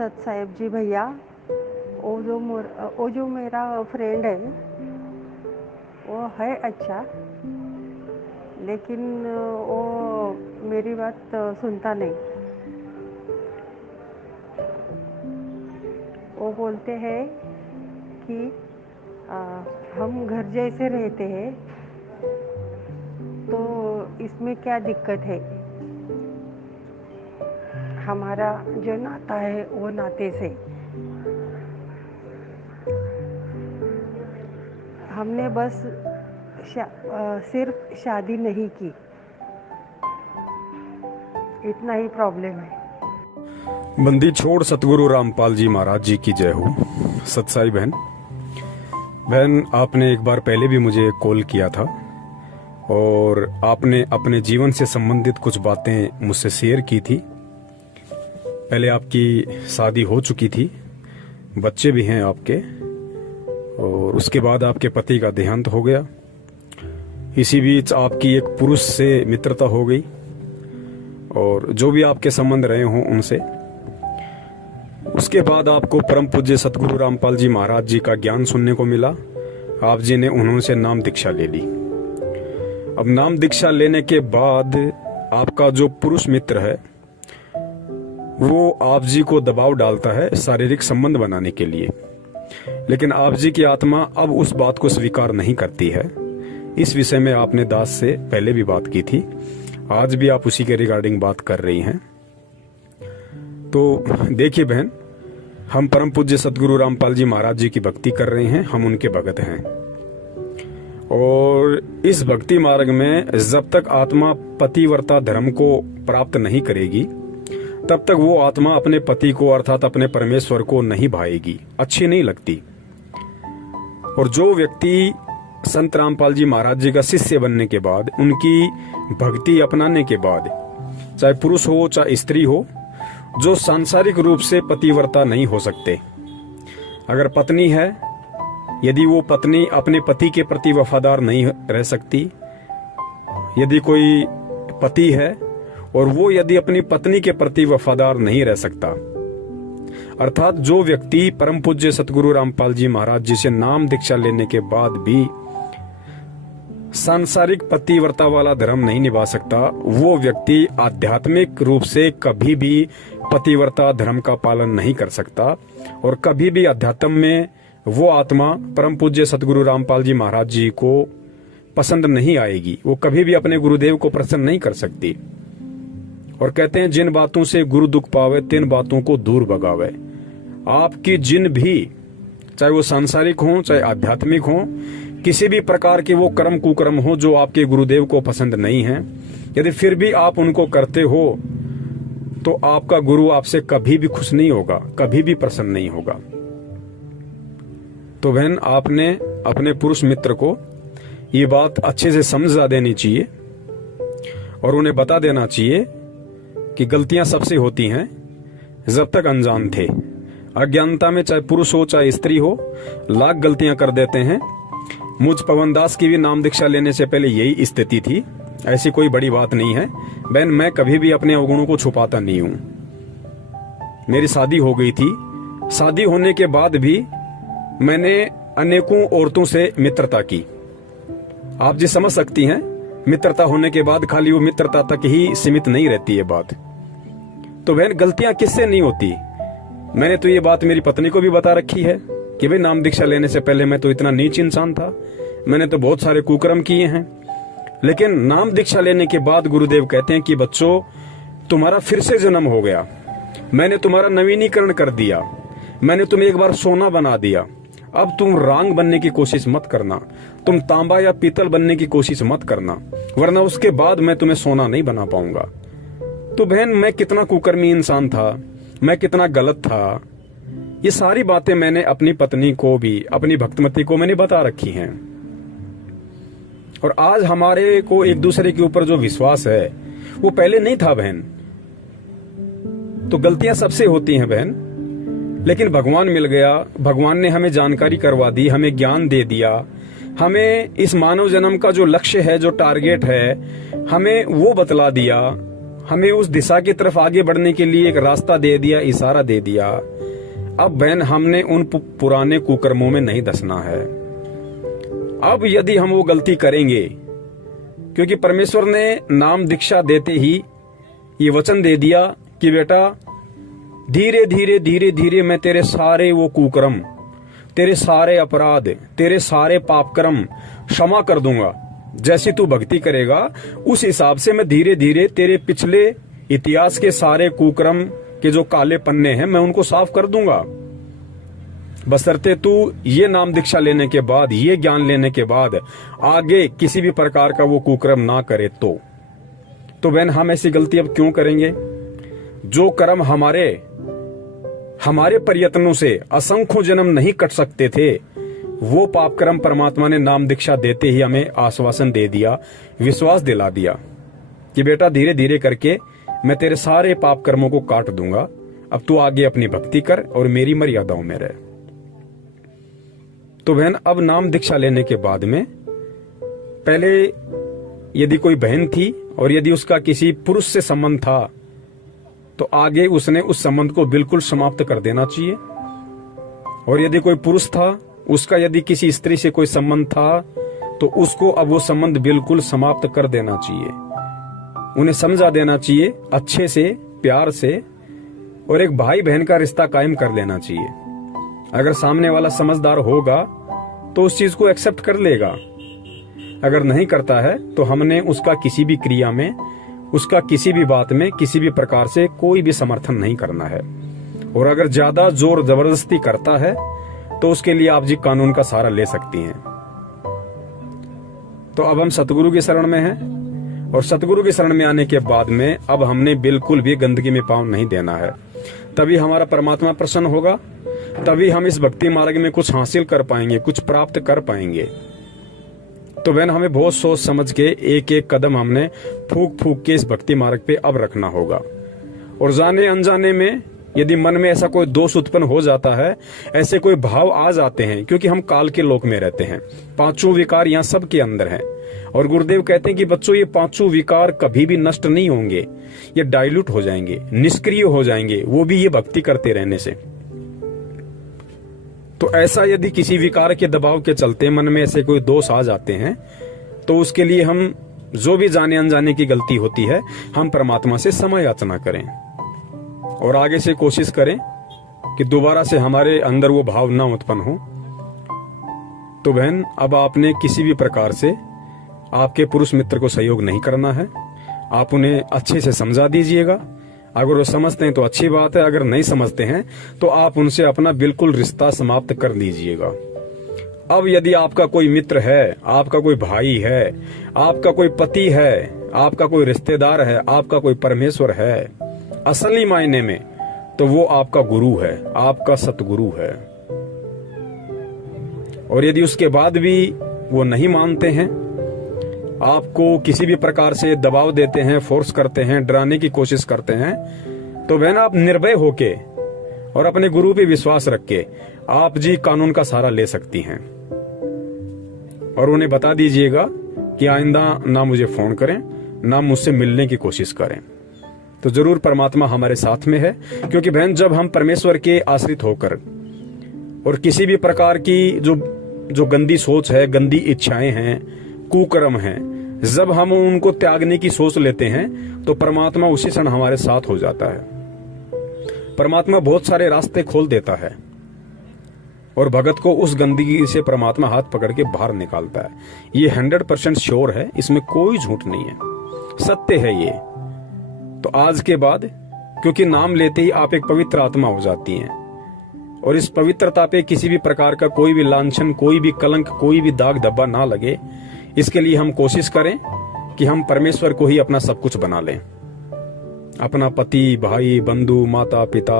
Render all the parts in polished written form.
सत साहेब जी भैया, वो जो मेरा फ्रेंड है वो है अच्छा, लेकिन वो मेरी बात सुनता नहीं। वो बोलते हैं कि हम घर जैसे रहते हैं, तो इसमें क्या दिक्कत है। हमारा जो नाता है वो नाते से, हमने बस सिर्फ शादी नहीं की, इतना ही प्रॉब्लम है। बंदी छोड़ सतगुरु रामपाल जी महाराज जी की जय हो। सतसाई बहन, आपने एक बार पहले भी मुझे कॉल किया था और आपने अपने जीवन से संबंधित कुछ बातें मुझसे शेयर की थी। पहले आपकी शादी हो चुकी थी, बच्चे भी हैं आपके, और उसके बाद आपके पति का देहांत हो गया। इसी बीच आपकी एक पुरुष से मित्रता हो गई और जो भी आपके संबंध रहे हों उनसे। उसके बाद आपको परम पूज्य सतगुरु रामपाल जी महाराज जी का ज्ञान सुनने को मिला। आप जी ने उन्होंने नाम दीक्षा ले ली। अब नाम दीक्षा लेने के बाद आपका जो पुरुष मित्र है वो आप जी को दबाव डालता है शारीरिक संबंध बनाने के लिए, लेकिन आप जी की आत्मा अब उस बात को स्वीकार नहीं करती है। इस विषय में आपने दास से पहले भी बात की थी, आज भी आप उसी के रिगार्डिंग बात कर रही हैं। तो देखिए बहन, हम परम पूज्य सतगुरु रामपाल जी महाराज जी की भक्ति कर रहे हैं, हम उनके भगत हैं। और इस भक्ति मार्ग में जब तक आत्मा पतिव्रता धर्म को प्राप्त नहीं करेगी तब तक वो आत्मा अपने पति को अर्थात अपने परमेश्वर को नहीं भाएगी, अच्छी नहीं लगती। और जो व्यक्ति संत रामपाल जी महाराज जी का शिष्य बनने के बाद, उनकी भक्ति अपनाने के बाद, चाहे पुरुष हो चाहे स्त्री हो, जो सांसारिक रूप से पतिव्रता नहीं हो सकते, अगर पत्नी है, यदि वो पत्नी अपने पति के प्रति वफादार नहीं रह सकती, यदि कोई पति है और वो यदि अपनी पत्नी के प्रति वफादार नहीं रह सकता, अर्थात जो व्यक्ति परम पूज्य सतगुरु रामपाल जी महाराज जी से नाम दीक्षा लेने के बाद भी सांसारिक पतिव्रता वाला धर्म नहीं निभा सकता, वो व्यक्ति आध्यात्मिक रूप से कभी भी पतिव्रता धर्म का पालन नहीं कर सकता और कभी भी अध्यात्म में वो आत्मा परम पूज्य सतगुरु रामपाल जी महाराज जी को पसंद नहीं आएगी। वो कभी भी अपने गुरुदेव को प्रसन्न नहीं कर सकती। और कहते हैं, जिन बातों से गुरु दुख पावे तिन बातों को दूर भगावे। आपकी जिन भी, चाहे वो सांसारिक हो चाहे आध्यात्मिक हो, किसी भी प्रकार के वो कर्म कुकर्म हो जो आपके गुरुदेव को पसंद नहीं है, यदि फिर भी आप उनको करते हो तो आपका गुरु आपसे कभी भी खुश नहीं होगा, कभी भी प्रसन्न नहीं होगा। तो बहन, आपने अपने पुरुष मित्र को ये बात अच्छे से समझा देनी चाहिए और उन्हें बता देना चाहिए कि गलतियां सबसे होती हैं जब तक अनजान थे। अज्ञानता में चाहे पुरुष हो चाहे स्त्री हो, लाख गलतियां कर देते हैं। मुझ पवन दास की भी नाम दीक्षा लेने से पहले यही स्थिति थी, ऐसी कोई बड़ी बात नहीं है बहन। मैं कभी भी अपने अवगुणों को छुपाता नहीं हूं। मेरी शादी हो गई थी, शादी होने के बाद भी मैंने अनेकों औरतों से मित्रता की। आप जी समझ सकती हैं, मित्रता होने के बाद खाली वो मित्रता तक ही सीमित नहीं रहती है बात। तो बहन, गलतियां किससे नहीं होती। मैंने तो ये बात मेरी पत्नी को भी बता रखी है कि भाई नाम दीक्षा लेने से पहले मैं तो इतना नीच इंसान था, मैंने तो बहुत सारे कुकर्म किए हैं, लेकिन नाम दीक्षा लेने के बाद गुरुदेव कहते हैं कि बच्चों, तुम्हारा फिर से जन्म हो गया, मैंने तुम्हारा नवीनीकरण कर दिया, मैंने तुम्हें एक बार सोना बना दिया। अब तुम रांग बनने की कोशिश मत करना, तुम तांबा या पीतल बनने की कोशिश मत करना, वरना उसके बाद मैं तुम्हें सोना नहीं बना पाऊंगा। तो बहन, मैं कितना कुकर्मी इंसान था, मैं कितना गलत था, ये सारी बातें मैंने अपनी पत्नी को भी, अपनी भक्तमती को मैंने बता रखी हैं। और आज हमारे को एक दूसरे के ऊपर जो विश्वास है वो पहले नहीं था बहन। तो गलतियां सबसे होती हैं बहन, लेकिन भगवान मिल गया, भगवान ने हमें जानकारी करवा दी, हमें ज्ञान दे दिया, हमें इस मानव जन्म का जो लक्ष्य है, जो टारगेट है, हमें वो बतला दिया, हमें उस दिशा की तरफ आगे बढ़ने के लिए एक रास्ता दे दिया, इशारा दे दिया। अब बहन हमने उन पुराने कुकर्मों में नहीं धंसना है। अब यदि हम वो गलती करेंगे, क्योंकि परमेश्वर ने नाम दीक्षा देते ही ये वचन दे दिया कि बेटा धीरे धीरे धीरे धीरे मैं तेरे सारे वो कुकर्म, तेरे सारे अपराध, तेरे सारे पाप कर्म क्षमा कर दूंगा। जैसी तू भक्ति करेगा उस हिसाब से मैं धीरे धीरे तेरे पिछले इतिहास के सारे कुकर्म के जो काले पन्ने हैं मैं उनको साफ कर दूंगा, बशर्ते तू ये नाम दीक्षा लेने के बाद, ये ज्ञान लेने के बाद आगे किसी भी प्रकार का वो कुकर्म ना करे। तो बहन हम ऐसी गलती अब क्यों करेंगे? जो कर्म हमारे प्रयत्नों से असंख्यों जन्म नहीं कट सकते थे, वो पाप कर्म परमात्मा ने नाम दीक्षा देते ही हमें आश्वासन दे दिया, विश्वास दिला दिया कि बेटा धीरे धीरे करके मैं तेरे सारे पाप कर्मों को काट दूंगा। अब तू आगे अपनी भक्ति कर और मेरी मर्यादाओं में रह। तो बहन अब नाम दीक्षा लेने के बाद में पहले यदि कोई बहन थी और यदि उसका किसी पुरुष से संबंध था तो आगे उसने उस संबंध को बिल्कुल समाप्त कर देना चाहिए। और यदि कोई पुरुष था, उसका यदि किसी स्त्री से कोई संबंध था तो उसको अब वो संबंध बिल्कुल समाप्त कर देना चाहिए। उन्हें समझा देना चाहिए अच्छे से, प्यार से, और एक भाई बहन का रिश्ता कायम कर लेना चाहिए। अगर सामने वाला समझदार होगा तो उस चीज को एक्सेप्ट कर लेगा। अगर नहीं करता है तो हमने उसका किसी भी क्रिया में, उसका किसी भी बात में, किसी भी प्रकार से कोई भी समर्थन नहीं करना है। और अगर ज्यादा जोर जबरदस्ती करता है तो उसके लिए आप जी कानून का सहारा ले सकती हैं। तो अब हम सतगुरु की शरण में हैं और सतगुरु की शरण में आने के बाद में अब हमने बिल्कुल भी गंदगी में पांव नहीं देना है। तभी हमारा परमात्मा प्रसन्न होगा, तभी हम इस भक्ति मार्ग में कुछ हासिल कर पाएंगे, कुछ प्राप्त कर पाएंगे। तो बहन हमें बहुत सोच समझ के एक एक कदम हमने फूक फूक के इस भक्ति मार्ग पे अब रखना होगा। और जाने अनजाने में यदि मन में ऐसा कोई दोष उत्पन्न हो जाता है, ऐसे कोई भाव आ जाते हैं, क्योंकि हम काल के लोक में रहते हैं, पांचों विकार यहाँ सबके अंदर हैं। और गुरुदेव कहते हैं कि बच्चों ये पांचों विकार कभी भी नष्ट नहीं होंगे, ये डाइल्यूट हो जाएंगे, निष्क्रिय हो जाएंगे, वो भी ये भक्ति करते रहने से। तो ऐसा यदि किसी विकार के दबाव के चलते मन में ऐसे कोई दोष आ जाते हैं तो उसके लिए हम जो भी जाने अनजाने की गलती होती है हम परमात्मा से क्षमा याचना करें और आगे से कोशिश करें कि दोबारा से हमारे अंदर वो भाव ना उत्पन्न हो। तो बहन अब आपने किसी भी प्रकार से आपके पुरुष मित्र को सहयोग नहीं करना है, आप उन्हें अच्छे से समझा दीजिएगा। अगर वो समझते हैं तो अच्छी बात है, अगर नहीं समझते हैं तो आप उनसे अपना बिल्कुल रिश्ता समाप्त कर लीजिएगा। अब यदि आपका कोई मित्र है, आपका कोई भाई है, आपका कोई पति है, आपका कोई रिश्तेदार है, आपका कोई परमेश्वर है असली मायने में, तो वो आपका गुरु है, आपका सतगुरु है। और यदि उसके बाद भी वो नहीं मानते हैं, आपको किसी भी प्रकार से दबाव देते हैं, फोर्स करते हैं, डराने की कोशिश करते हैं, तो बहन आप निर्भय होके और अपने गुरु पे विश्वास रख के आप जी कानून का सहारा ले सकती हैं। और उन्हें बता दीजिएगा कि आइंदा ना मुझे फोन करें, ना मुझसे मिलने की कोशिश करें। तो जरूर परमात्मा हमारे साथ में है, क्योंकि बहन जब हम परमेश्वर के आश्रित होकर और किसी भी प्रकार की जो गंदी सोच है, गंदी इच्छाएं हैं, कुकर्म हैं, जब हम उनको त्यागने की सोच लेते हैं तो परमात्मा उसी क्षण हमारे साथ हो जाता है। परमात्मा बहुत सारे रास्ते खोल देता है और भगत को उस गंदगी से परमात्मा हाथ पकड़ के बाहर निकालता है। ये 100% श्योर है, इसमें कोई झूठ नहीं है, सत्य है ये। तो आज के बाद क्योंकि नाम लेते ही आप एक पवित्र आत्मा हो जाती हैं और इस पवित्रता पे किसी भी प्रकार का कोई भी लांछन, कोई भी कलंक, कोई भी दाग धब्बा ना लगे, इसके लिए हम कोशिश करें कि हम परमेश्वर को ही अपना सब कुछ बना लें, अपना पति, भाई, बंधु, माता, पिता।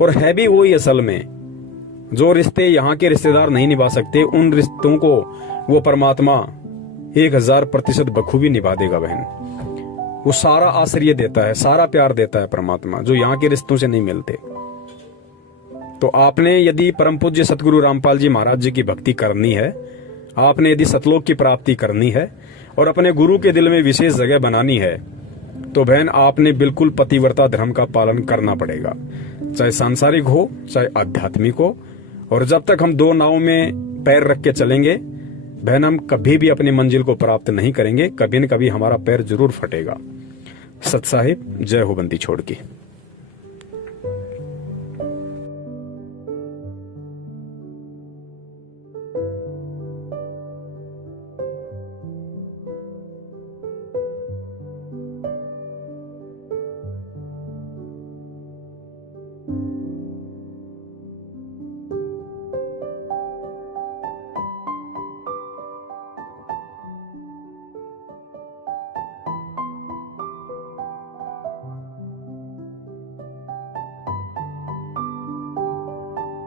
और है भी वही असल में, जो रिश्ते यहाँ के रिश्तेदार नहीं निभा सकते, उन रिश्तों को वो परमात्मा 1000% बखूबी निभा देगा बहन। वो सारा आश्रय देता है, सारा प्यार देता है परमात्मा, जो यहाँ के रिश्तों से नहीं मिलते। तो आपने यदि परम पूज्य सतगुरु रामपाल जी महाराज जी की भक्ति करनी है, आपने यदि सतलोक की प्राप्ति करनी है और अपने गुरु के दिल में विशेष जगह बनानी है, तो बहन आपने बिल्कुल पतिव्रता धर्म का पालन करना पड़ेगा, चाहे सांसारिक हो चाहे आध्यात्मिक हो। और जब तक हम दो नाव में पैर रख के चलेंगे बहन, हम कभी भी अपनी मंजिल को प्राप्त नहीं करेंगे, कभी न कभी हमारा पैर जरूर फटेगा। सत साहिब, जय हो बंदी छोड़ की।